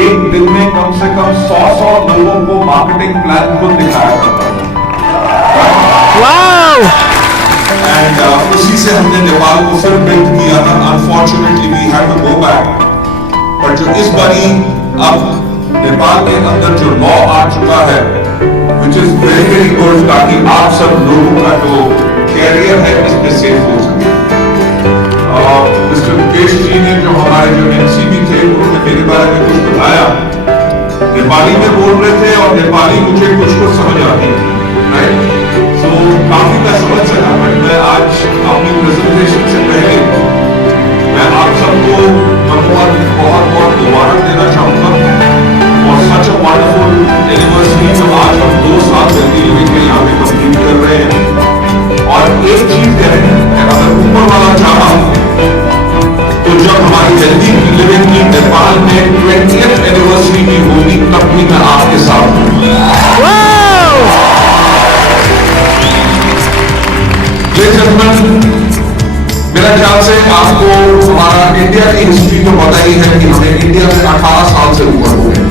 एक दिन में कम से कम 100 लोगों को मार्केटिंग प्लान खुद दिखाया करता था। वाओ! एंड उसी से हमने नेपाल को फिर बिल्ड किया था। Unfortunately we had to go back, पर जो इस बारी अब नेपाल के अंदर जो लॉ आ चुका है, which is very very good, ताकि आप सब लोगों का जो कैरियर है इसमें सेफ हो सके। मिस्टर मुकेश जी ने जो हमारे जो एनसीबी थे उन्होंने मेरे बारे में कुछ बताया। नेपाली में बोल रहे थे और नेपाली मुझे कुछ कुछ समझ आती है, राइट? सो काफी मैं समझ सका, बट मैं आज अपनी प्रेजेंटेशन से पहले मैं आप सबको बहुत बहुत मुबारक देना चाहूंगा और सच अ वंडरफुल एनिवर्सरी जो आज हम 2 साल जल्दी लिविंग के यहाँ पे कंप्लीट कर रहे हैं। और एक चीज है, अगर ऊपर वाला चाहा तो जब हमारी हेल्दी लिविंग की नेपाल में 20th एनिवर्सरी की होगी तब भी मैं आपके साथ हूँ। मेरा ख्याल से आपको हमारा इंडिया की हिस्ट्री तो पता ही है कि हमें इंडिया में 18 साल से ऊपर हो गए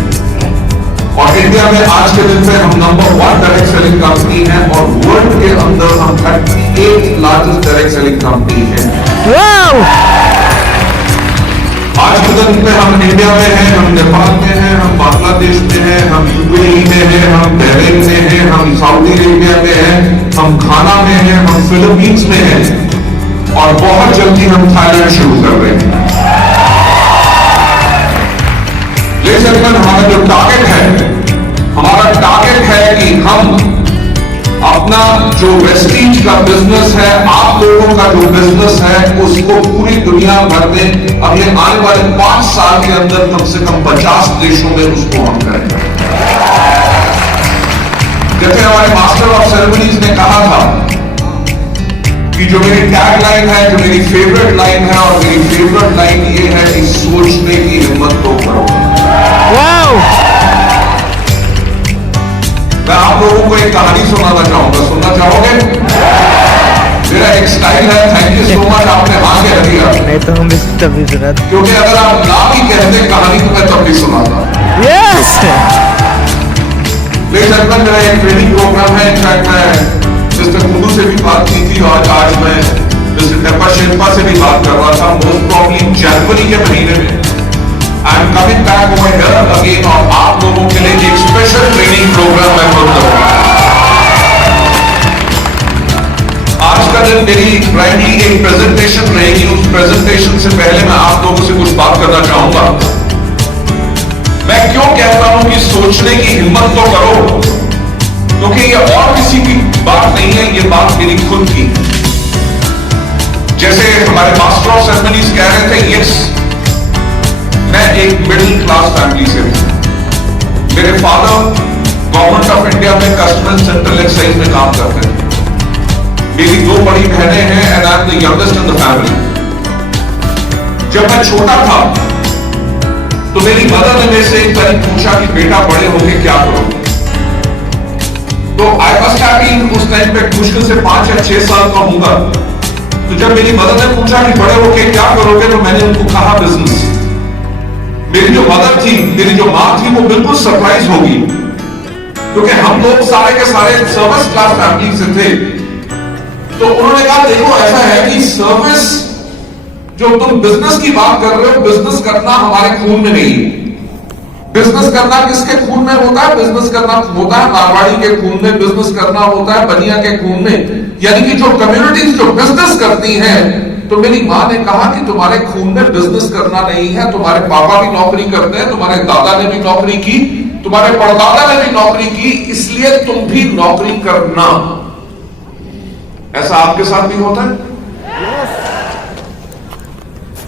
और इंडिया में आज के दिन पे हम नंबर 1 डायरेक्ट सेलिंग कंपनी है और वर्ल्ड के अंदर हम 38 लार्जेस्ट डायरेक्ट सेलिंग कंपनी है। आज के दिन पे हम इंडिया में हैं, हम नेपाल में हैं, हम बांग्लादेश में हैं, हम यूएई में हैं, हम बहरीन में हैं, हम सऊदी अरेबिया में हैं, हम घाना में हैं, हम फिलीपींस में हैं और बहुत जल्दी हम थाईलैंड शुरू कर रहे हैं। लेकिन हमारा जो टारगेट है कि हम अपना जो वेस्टीज का बिजनेस है, आप लोगों का जो बिजनेस है, उसको पूरी दुनिया भर में अगले आने वाले 5 साल के अंदर कम से कम 50 देशों में उसको हम करेंगे। जैसे हमारे मास्टर ऑफ सेरेमनीज ने कहा था कि जो मेरी टैग लाइन है, जो मेरी फेवरेट लाइन है, और मेरी फेवरेट लाइन ये है कि सोचने की हिम्मत तो करो। मैं आप लोगों को एक कहानी सुनाना चाहूंगा, सुनना चाहोगे? मेरा एक स्टाइल है। थैंक यू सो मच, आपने हाँ कह दिया। नहीं तो हम इस तभी सुना, क्योंकि अगर आप ना भी कहते कहानी तो मैं तब भी सुनाता। यस। लेकिन मेरा एक ट्रेनिंग प्रोग्राम है। इनफैक्ट मैं मिस्टर कुंडू से भी बात की थी और आज मैं मिस्टर टेपा शेरपा से भी बात कर रहा था। मोस्ट प्रॉब्ली जनवरी के महीने में I am coming back over here again और आप लोगों के लिए एक स्पेशल ट्रेनिंग प्रोग्राम मैं करूंगा। आज का दिन मेरी प्राइमरी एक प्रेजेंटेशन रहेगी। उस प्रेजेंटेशन से पहले मैं आप लोगों से कुछ बात करना चाहूंगा। मैं क्यों कहता हूं कि सोचने की हिम्मत तो करो, क्योंकि ये और किसी की बात नहीं है, ये बात मेरी खुद की। जैसे हमारे मास्टर ऑफ सेरेमनीज कह रहे थे, यस, मैं एक मिडिल क्लास फैमिली से हूं। मेरे फादर गवर्नमेंट ऑफ इंडिया में कस्टम्स सेंट्रल एक्साइज में काम करते थे। मेरी 2 बड़ी बहनें हैं and I am the youngest in the family. जब मैं छोटा था तो मेरी मदर ने मेरे से एक बार पूछा कि बेटा बड़े होके क्या करोगे? तो आई मस्ट हैव बीन उस टाइम पे मुश्किल से 5 या 6 साल का होगा। तो जब मेरी मदर ने पूछा कि बड़े होके क्या करोगे, तो मैंने उनको कहा बिजनेस। मेरी जो मदर थी, मेरी जो मां थी, वो बिल्कुल सरप्राइज होगी, क्योंकि हम लोग सारे के सारे सर्विस क्लास फैमिली से थे। तो उन्होंने कहा देखो ऐसा है कि सर्विस, जो तुम बिजनेस की बात कर रहे हो, बिजनेस करना हमारे खून में नहीं है। बिजनेस करना किसके खून में होता है? बिजनेस करना होता है मारवाड़ी के खून में, बिजनेस करना होता है बनिया के खून में। यानी कि जो कम्युनिटीज जो बिजनेस करती हैं, तो मेरी मां ने कहा कि तुम्हारे खून में बिजनेस करना नहीं है। तुम्हारे पापा भी नौकरी करते हैं, तुम्हारे दादा ने भी नौकरी की, तुम्हारे परदादा ने भी नौकरी की, इसलिए तुम भी नौकरी करना। ऐसा आपके साथ भी होता है?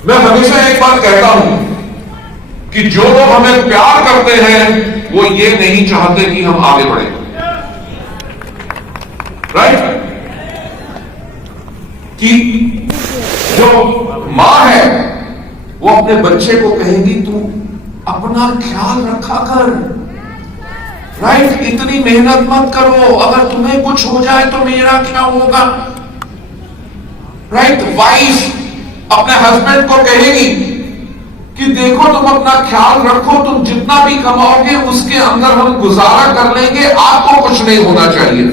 मैं हमेशा एक बात कहता हूं कि जो लोग हमें प्यार करते हैं वो ये नहीं चाहते कि हम आगे बढ़े, राइट? कि जो मां है वो अपने बच्चे को कहेगी तू अपना ख्याल रखा कर, राइट? इतनी मेहनत मत करो, अगर तुम्हें कुछ हो जाए तो मेरा क्या होगा, राइट? वाइफ अपने हस्बैंड को कहेगी कि देखो तुम अपना ख्याल रखो, तुम जितना भी कमाओगे उसके अंदर हम गुजारा कर लेंगे, आपको कुछ नहीं होना चाहिए।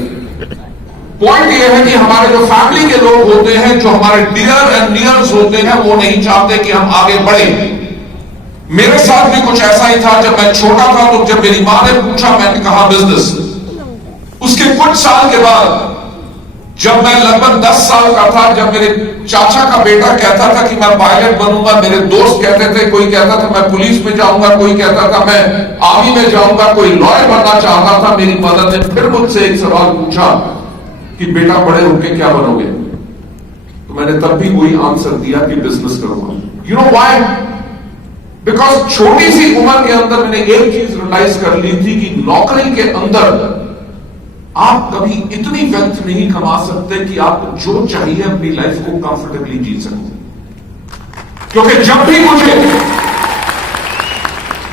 पॉइंट यह है कि हमारे जो फैमिली के लोग होते हैं, जो हमारे डियर एंड नियर्स होते हैं, वो नहीं चाहते कि हम आगे बढ़े। मेरे साथ भी कुछ ऐसा ही था। जब मैं छोटा था तो जब मेरी मां ने पूछा, मैंने कहा बिजनेस। उसके कुछ साल के बाद जब मैं लगभग 10 साल का था, जब मेरे चाचा का बेटा कहता था कि मैं पायलट बनूंगा, मेरे दोस्त कहते थे, कोई कहता था मैं पुलिस में जाऊंगा, कोई कहता था मैं आर्मी में जाऊंगा, कोई लॉयर बनना चाहता था। मेरी मदर ने फिर मुझसे एक सवाल पूछा कि बेटा बड़े होके क्या बनोगे? तो मैंने तब भी वही आंसर दिया कि बिजनेस करूंगा। You know why? बिकॉज छोटी सी उम्र के अंदर मैंने एक चीज रियलाइज कर ली थी कि नौकरी के अंदर आप कभी इतनी वेल्थ नहीं कमा सकते कि आप जो चाहिए अपनी लाइफ को कंफर्टेबली जी सकते। क्योंकि जब भी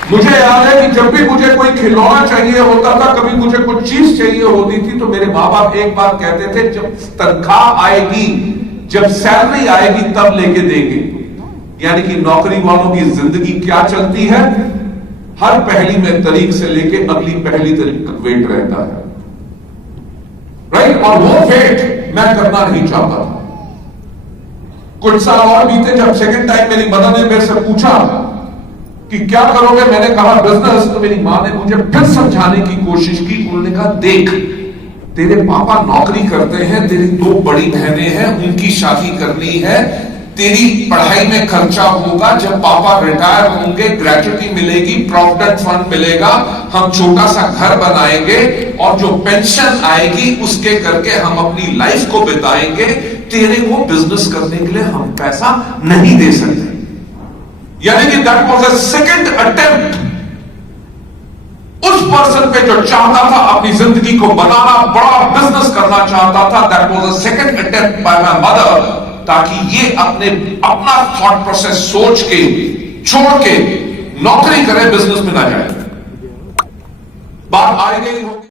मुझे याद है कि जब भी मुझे कोई खिलौना चाहिए होता था, कभी मुझे कुछ चीज चाहिए होती थी, तो मेरे मां बाप एक बात कहते थे, जब तनख्वाह आएगी, जब सैलरी आएगी तब लेके देंगे। यानी कि नौकरी वालों की जिंदगी क्या चलती है, हर पहली में तारीख से लेके अगली पहली तारीख तक वेट रहता है, राइट? और वो वेट मैं करना नहीं चाहता था। कुछ साल और बीते, जब सेकंड टाइम मेरी मदर ने मेरे से पूछा कि क्या करोगे, मैंने कहा बिजनेस। तो मेरी मां ने मुझे फिर समझाने की कोशिश की। उन्होंने कहा देख, तेरे पापा नौकरी करते हैं, तेरी 2 बड़ी बहनें हैं, उनकी शादी करनी है, तेरी पढ़ाई में खर्चा होगा, जब पापा रिटायर होंगे ग्रेचुटी मिलेगी, प्रोविडेंट फंड मिलेगा, हम छोटा सा घर बनाएंगे और जो पेंशन आएगी उसके करके हम अपनी लाइफ को बिताएंगे। तेरे को बिजनेस करने के लिए हम पैसा नहीं दे सकते। यानी कि that was a second attempt उस पर्सन पे जो चाहता था अपनी जिंदगी को बनाना, बड़ा बिजनेस करना चाहता था। That was a second attempt bye my mother, ताकि ये अपना थॉट प्रोसेस सोच के छोड़ के नौकरी करे, बिजनेस में ना जाए। बात आ गई।